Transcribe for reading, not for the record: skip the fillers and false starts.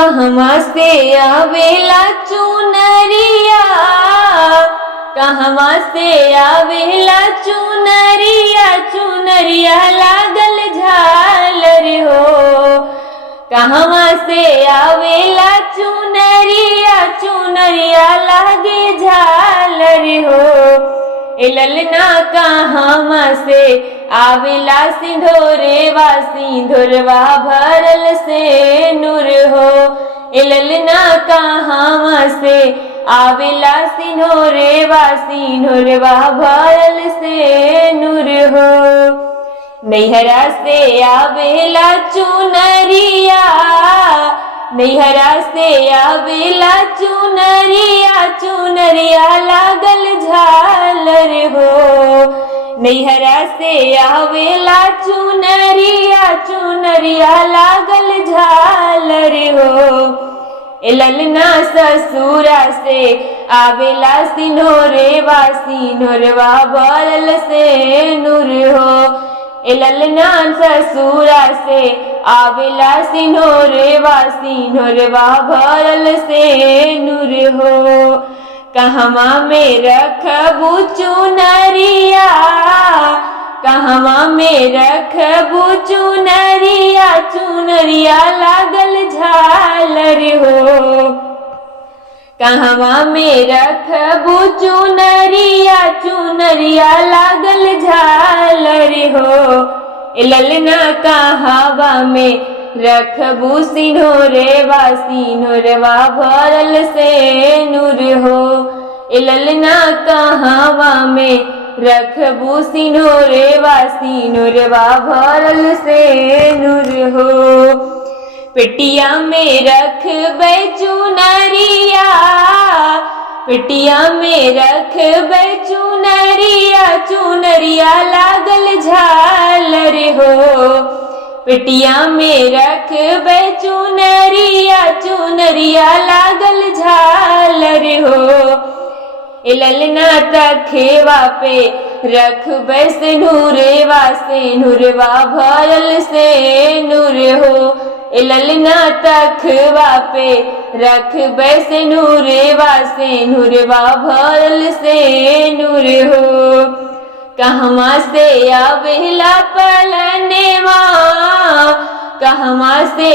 कहवा से आवेला चुनरिया, कहवा से आवेला चुनरिया, चुनरिया लागल झालर हो। कहवा से आवेला चुनरिया, चुनरिया लागे झालर हो। ए ललना कहवा से आवेला सिंधोरेवा, सिंधोरवा भरल से नूर हो। ए ललना कहवा से आवेला सिंधोरेवा, सिंधोरवा भरल से नूर हो। नैहरा से आवेला चुनरिया, नैहरा से आवेला चुनरिया, चुनरिया लागल झालर हो। नैहरा से आवेला चुनरिया, चुनरिया लागल झालर हो। ए ललना ससुरा से आवेला सिंधोरेवा, सिंधोरवा भरल से नूर हो। ए ललना ससुरा से आवेला सिंधोरेवा, सिंधोरवा भरल से नूर हो। कहवा में रखबू चुनरिया, कहवा में रखबू चुनरिया, चुनरिया लागल झालर हो। कहवा में रखबू चुनरिया, चुनरिया लागल झालर हो। ए ललना कहवा में रखबू सिंधोरेवा, सिंधोरवा भरल से नूर हो। ए ललना कहवा में रखबू सिंधोरेवा, सिंधोरवा भरल से नूर हो। पेटिया में रखबै चुनरिया, पेटिया में रखबै चुनरिया, चुनरिया लागल झालर हो। पेटिया में रखबै चुनरिया, चुनरिया लागल झालर हो। ए ललना तखेवा पे रखबै सिंधोरेवा, सिंधोरवा भरल से नूर हो। ए ललना तखवा पे रखबै सिंधोरेवा, सिंधोरवा भरल से नूर हो। कहवा से आवेला पलनेवा, कहवा से